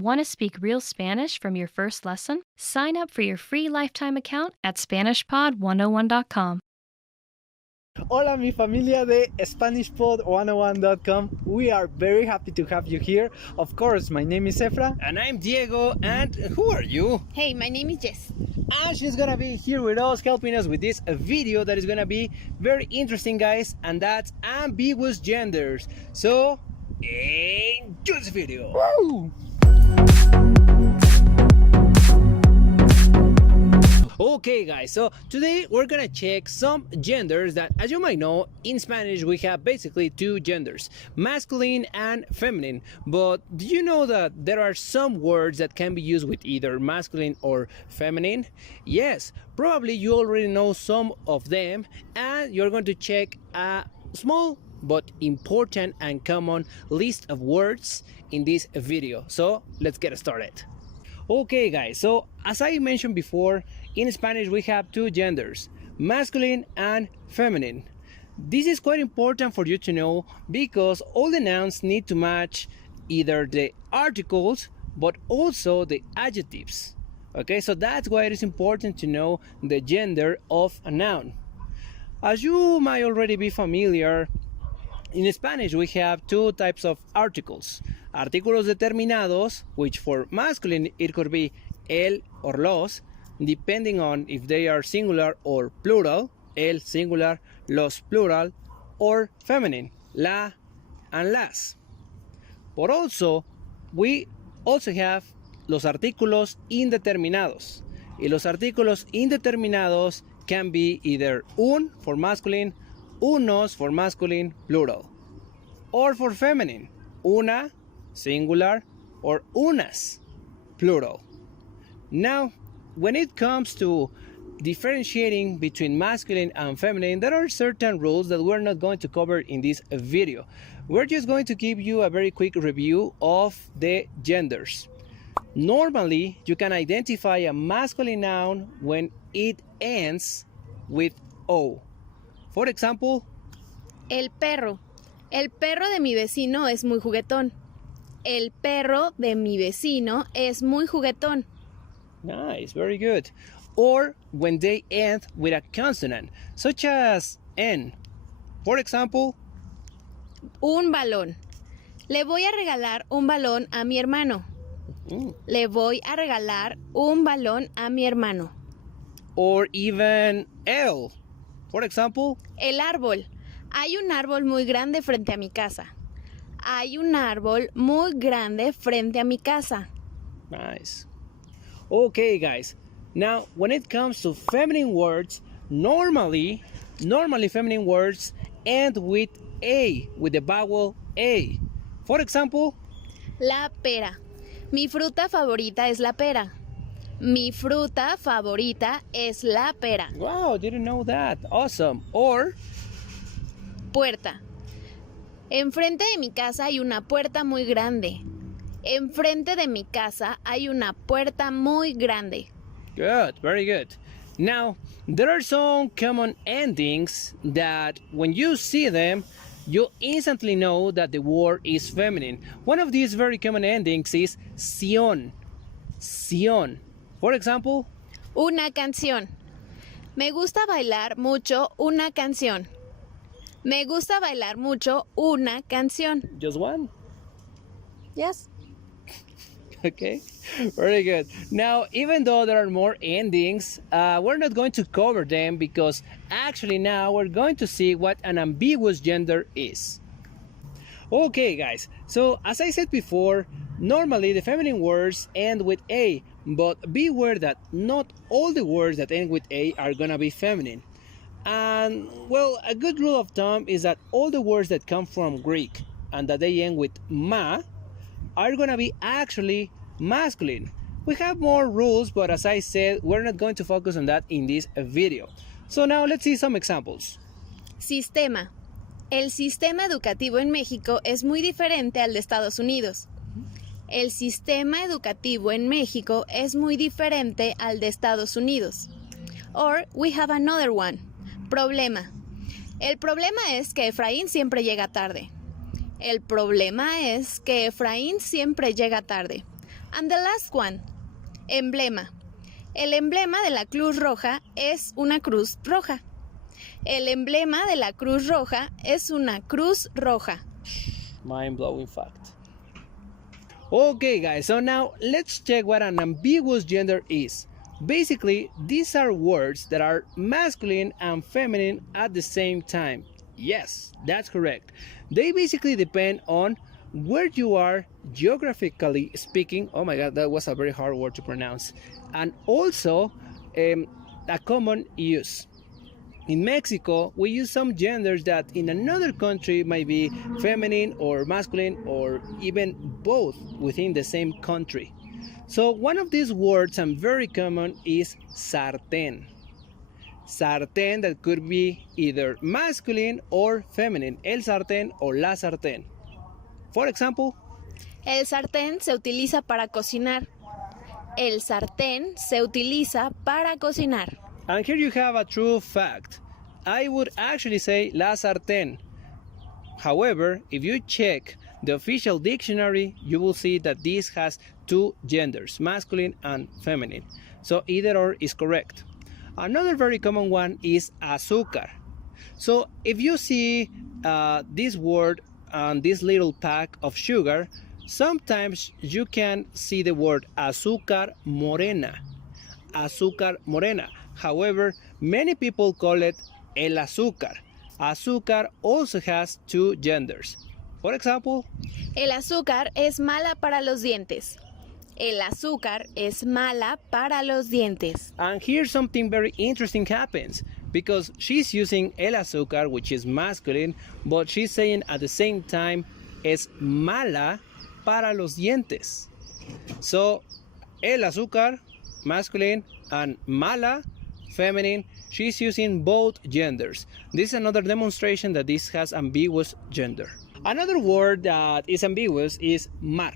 Want to speak real Spanish from your first lesson? Sign up for your free lifetime account at SpanishPod101.com. Hola mi familia de SpanishPod101.com. We are very happy to have you here. Of course, my name is Efra. And I'm Diego, and who are you? Hey, my name is Jess. And she's gonna be here with us, helping us with this video that is gonna be very interesting, guys, and that's ambiguous genders. So, enjoy this video. Woo! Okay guys, so today we're gonna check some genders that, as you might know, in Spanish we have basically two genders, masculine and feminine. But do you know that there are some words that can be used with either masculine or feminine? Yes, probably you already know some of them, and you're going to check a small but important and common list of words in this video. So let's get started. Okay guys, so as I mentioned before, in Spanish we have two genders, masculine and feminine. This is quite important for you to know because all the nouns need to match either the articles but also the adjectives. Okay, so that's why it is important to know the gender of a noun. As you might already be familiar, in Spanish we have two types of articles. Artículos determinados, which for masculine it could be el or los, depending on if they are singular or plural, el singular, los plural, or feminine, la and las. But also, we also have los artículos indeterminados. Y los artículos indeterminados can be either un for masculine, unos for masculine, plural, or for feminine, una, singular, or unas, plural. Now, when it comes to differentiating between masculine and feminine, there are certain rules that we're not going to cover in this video. We're just going to give you a very quick review of the genders. Normally, you can identify a masculine noun when it ends with O. For example, El perro. El perro de mi vecino es muy juguetón. El perro de mi vecino es muy juguetón. nice, very good. Or when they end with a consonant, such as N. For example, Un balón. Le voy a regalar un balón a mi hermano. Le voy a regalar un balón a mi hermano. or even L. For example, El árbol. Hay un árbol muy grande frente a mi casa. Hay un árbol muy grande frente a mi casa. nice. Okay, guys. Now, when it comes to feminine words, normally feminine words end with A, with the vowel A. For example, La pera. Mi fruta favorita es la pera. Mi fruta favorita es la pera. wow, didn't know that. Awesome. Or, Puerta. Enfrente de mi casa hay una puerta muy grande. Enfrente de mi casa hay una puerta muy grande. good, very good. Now, there are some common endings that when you see them, you instantly know that the word is feminine. One of these very common endings is sion. Sion. For example, Una canción. Me gusta bailar mucho una canción. Me gusta bailar mucho una canción. just one. Yes. Okay, very good. Now, even though there are more endings, we're not going to cover them because actually now we're going to see what an ambiguous gender is. Okay, guys, so as I said before, normally the feminine words end with A, but beware that not all the words that end with A are gonna be feminine. And well, a good rule of thumb is that all the words that come from Greek and that they end with ma are gonna be actually masculine. We have more rules, but as I said, we're not going to focus on that in this video. So now let's see some examples. Sistema. El sistema educativo en México es muy diferente al de Estados Unidos. El sistema educativo en México es muy diferente al de Estados Unidos. Or we have another one. Problema. El problema es que Efraín siempre llega tarde. El problema es que Efraín siempre llega tarde. And the last one, emblema. El emblema de la Cruz Roja es una cruz roja. El emblema de la Cruz Roja es una cruz roja. Mind-blowing fact. Okay, guys, so now let's check what an ambiguous gender is. Basically, these are words that are masculine and feminine at the same time. Yes, that's correct. They basically depend on where you are geographically speaking. Oh my god, that was a very hard word to pronounce. And also a common use. In Mexico, we use some genders that in another country might be feminine or masculine or even both within the same country. So one of these words and very common is sartén. Sartén that could be either masculine or feminine. El sartén o la sartén. For example, El sartén se utiliza para cocinar. El sartén se utiliza para cocinar. and here you have a true fact. I would actually say la sartén. However, if you check the official dictionary, you will see that this has two genders, masculine and feminine. So either or is correct. Another very common one is azucar. So if you see this word on this little pack of sugar, sometimes you can see the word azúcar morena. Azúcar morena. However, many people call it el azúcar. Azúcar also has two genders. For example, El azúcar es mala para los dientes. El azúcar es mala para los dientes. and here something very interesting happens because she's using el azúcar, which is masculine, but she's saying at the same time es mala para los dientes. So el azúcar, masculine, and mala, feminine, she's using both genders. This is another demonstration that this has ambiguous gender. Another word that is ambiguous is mar.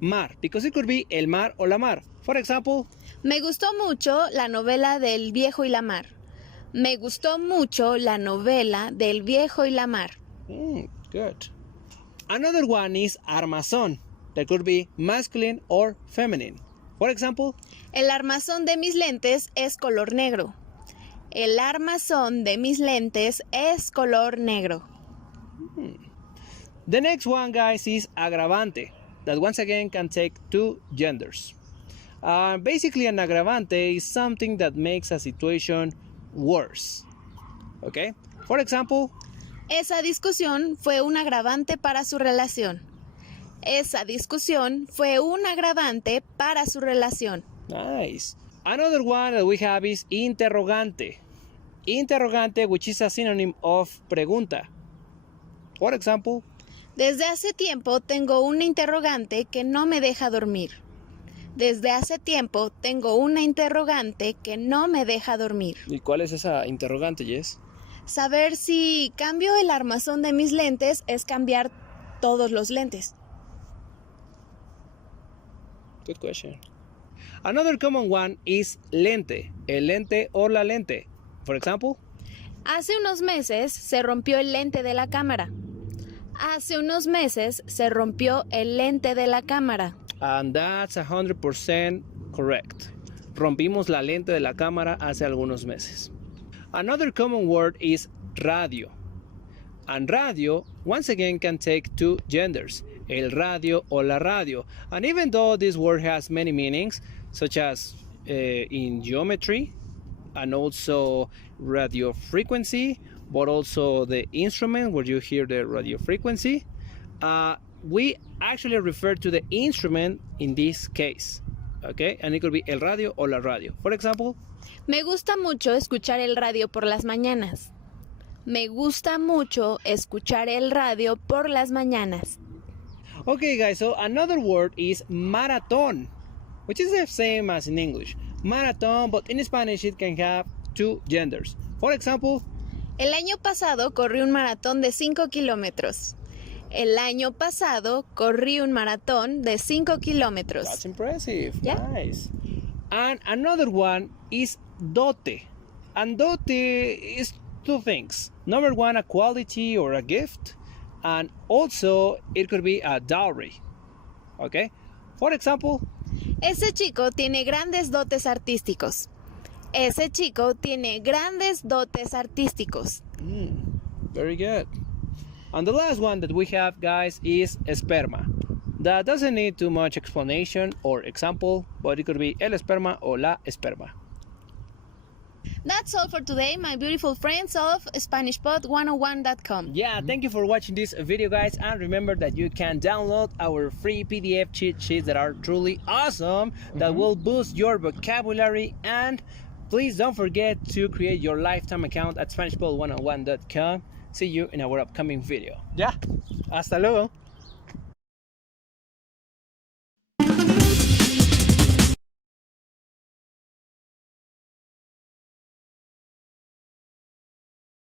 Mar, because it could be el mar o la mar. For example, Me gustó mucho la novela del viejo y la mar. Me gustó mucho la novela del viejo y la mar. good. Another one is armazón, that could be masculine or feminine. For example, El armazón de mis lentes es color negro. El armazón de mis lentes es color negro. the next one, guys, is agravante, that once again can take two genders. Basically, an agravante is something that makes a situation worse. Okay? For example, Esa discusión fue un agravante para su relación. Esa discusión fue un agravante para su relación. nice. Another one that we have is interrogante. Interrogante, which is a synonym of pregunta. For example, Desde hace tiempo tengo una interrogante que no me deja dormir. Desde hace tiempo tengo una interrogante que no me deja dormir. ¿y cuál es esa interrogante, Jess? Saber si cambio el armazón de mis lentes es cambiar todos los lentes. Good question. Another common one is lente, el lente o la lente. For example, Hace unos meses se rompió el lente de la cámara. Hace unos meses se rompió el lente de la cámara. and that's 100% correct. Rompimos la lente de la cámara hace algunos meses. Another common word is radio. And radio, once again, can take two genders, el radio o la radio. And even though this word has many meanings, such as in geometry, and also radio frequency, but also the instrument where you hear the radio frequency, we actually refer to the instrument in this case. Okay, and it could be el radio o la radio. For example, Me gusta mucho escuchar el radio por las mañanas. Me gusta mucho escuchar el radio por las mañanas. okay, guys, so another word is marathon, which is the same as in English. Marathon, but in Spanish it can have two genders. For example, El año pasado corrí un maratón de 5 kilómetros. El año pasado corrí un maratón de 5 kilómetros. that's impressive. Yeah. Nice. And another one is dote. And dote is two things. Number one, a quality or a gift. And also, it could be a dowry. Okay? For example, ese chico tiene grandes dotes artísticos. Ese chico tiene grandes dotes artísticos. very good. And the last one that we have, guys, is esperma. That doesn't need too much explanation or example, but it could be el esperma or la esperma. That's all for today, my beautiful friends of SpanishPod101.com. Yeah, thank you for watching this video, guys, and remember that you can download our free PDF cheat sheets that are truly awesome, that will boost your vocabulary. And please don't forget to create your lifetime account at SpanishPod101.com. See you in our upcoming video. Yeah. Hasta luego.